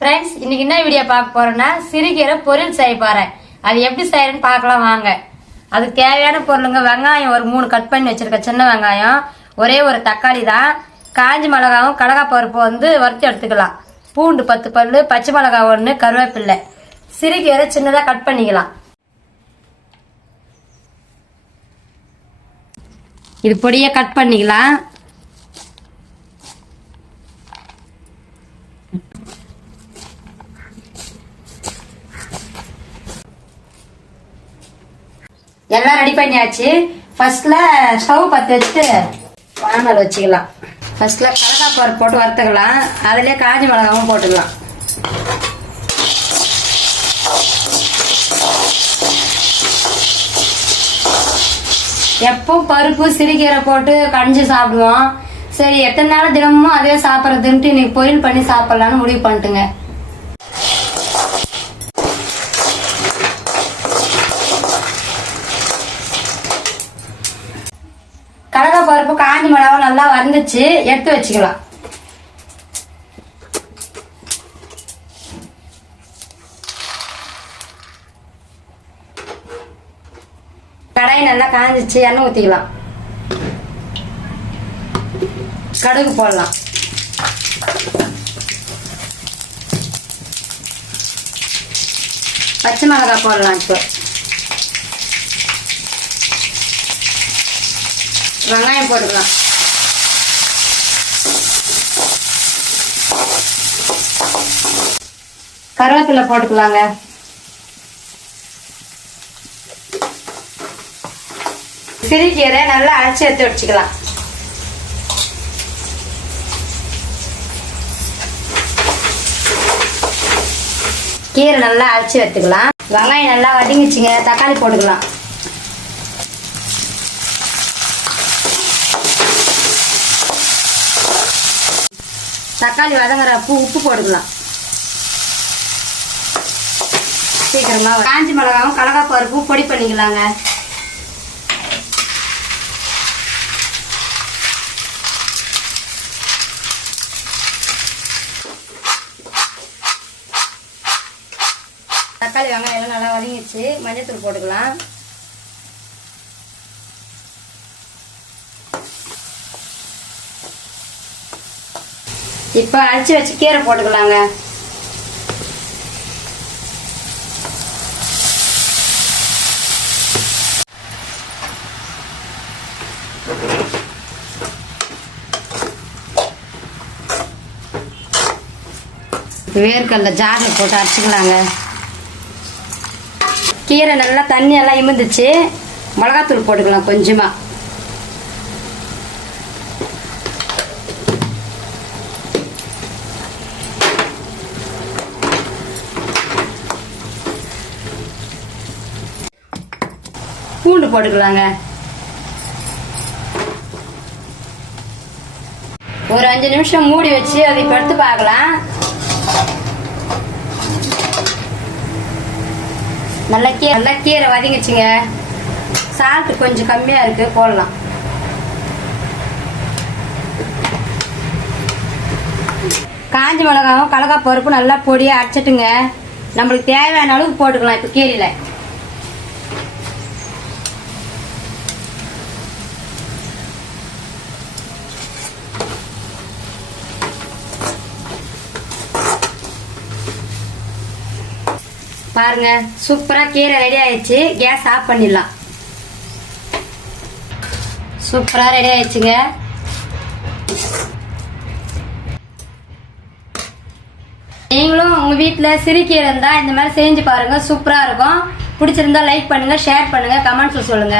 Friends இன்னைக்கு என்ன video பார்க்க போறோம்னா சிறுகீரை பொரியல் செய்ய போறேன். அது எப்படி செய்யறேன்னு பார்க்கலாம் வாங்க. அதுக்கு தேவையான பொருளுங்க வெங்காயம் ஒரு மூணு கட் பண்ணி வச்சிருக்கேன் சின்ன வெங்காயம் ஒரே ஒரு தக்காளி தான். காஞ்ச மிளகாவும் கடலா பருப்பு வந்து வறுத்து எடுத்துக்கலாம். பூண்டு பத்து பல்லு பச்சை மிளகா ஒன்று கருவேப்பில்லை. சிறுகீரை சின்னதாக கட் பண்ணிக்கலாம். இது பொடியை கட் பண்ணிக்கலாம். எல்லாம் ரெடி பண்ணியாச்சு. ஃபர்ஸ்ட்ல ஸ்டவ் பற்ற வச்சுட்டு வானல் வச்சுக்கலாம். ஃபர்ஸ்ட்ல கடலா பருப்பு போட்டு வறுத்துக்கலாம். அதுலயே காஞ்ச மிளகாவும் போட்டுக்கலாம். எப்போ பருப்பு சிறுகீரை போட்டு கடைஞ்சி சாப்பிடுவோம். சரி எத்தனை நாள் தினமும் அதே சாப்பிட்றதுன்ட்டு இன்னைக்கு பொரியல் பண்ணி சாப்பிடலான்னு முடிவு பண்ணிட்டுங்க கடலை பருப்பு காஞ்ச மிளகாவும் எடுத்து வச்சுக்கலாம். கடாய் நல்லா காஞ்சிச்சு எண்ணெய் ஊற்றிக்கலாம் கடுகு போடலாம். பச்சை மிளகாய் போடலாம் இப்போ. வெங்காயம் போட்டுக்கலாம். கருவேப்பிலை போட்டுக்கலாங்க. சிறுகீரை நல்லா அரைச்சி எடுத்து வச்சுக்கலாம். கீரை நல்லா அரைச்சி எடுத்துக்கலாம். வெங்காயம் நல்லா வதங்கிச்சுங்க தக்காளி போட்டுக்கலாம். தக்காளி வதங்குறப்ப உப்பு போட்டுக்கலாம். சீக்கிரமா காஞ்சி மிளகாவும் கடலா பருப்பும் பொடி பண்ணிக்கலாங்க. தக்காளி வெங்காயம் எல்லாம் நல்லா வதங்கிடுச்சு. மஞ்சத்தூள் போட்டுக்கலாம். இப்போ அரைச்சி வச்சு கீரை போட்டுக்கலாங்க. வேர்க்கடல ஜாரில் போட்டு அரைச்சிக்கலாங்க. கீரை நல்லா தண்ணி எல்லாம் இமிந்துச்சு. மிளகாத்தூள் போட்டுக்கலாம் கொஞ்சமாக பூண்டு போட்டுக்கலாங்க. ஒரு அஞ்சு நிமிஷம் மூடி வச்சு அதை படுத்து எடுத்து பார்க்கலாம். நல்லா கீரை நல்லா கீரை வதங்கிச்சுங்க சால்ட் கொஞ்சம் கம்மியாக இருக்கு போடலாம். காஞ்சி மிளகாவும் கடலக்காய் பருப்பு நல்லா பொடியாக அரைச்சிட்டுங்க. நம்மளுக்கு தேவையான அளவுக்கு போட்டுக்கலாம் இப்போ கீரையில். பாருங்க சூப்பராக கீரை ரெடி ஆயிடுச்சு. கேஸ் ஆஃப் பண்ணிடலாம். சூப்பராக ரெடி ஆயிடுச்சுங்க. நீங்களும் உங்க வீட்டில் சிறுக்கீரை இருந்தால் இந்த மாதிரி செஞ்சு பாருங்க சூப்பராக இருக்கும். பிடிச்சிருந்தா லைக் பண்ணுங்க ஷேர் பண்ணுங்க கமெண்ட்ஸ் சொல்லுங்க.